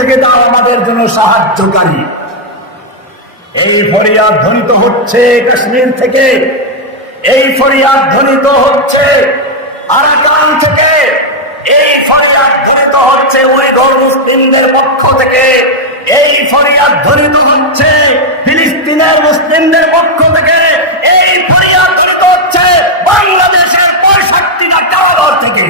থেকে তাও আমাদের জন্য সাহায্যকারী। এই ফরিয়াদ ধ্বনিত হচ্ছে কাশ্মীর থেকে, এই ফরিয়াদ ধ্বনিত হচ্ছে আরাকান থেকে, এই ফরিয়াদ ধ্বনিত হচ্ছে উইঘুর মুসলিমদের পক্ষ থেকে, এই ফরিয়াদ ধ্বনিত হচ্ছে ফিলিস্তিনের মুসলিমদের পক্ষ থেকে, এই ফরিয়াদ ধ্বনিত হচ্ছে বাংলাদেশের 65টা কারাগার থেকে।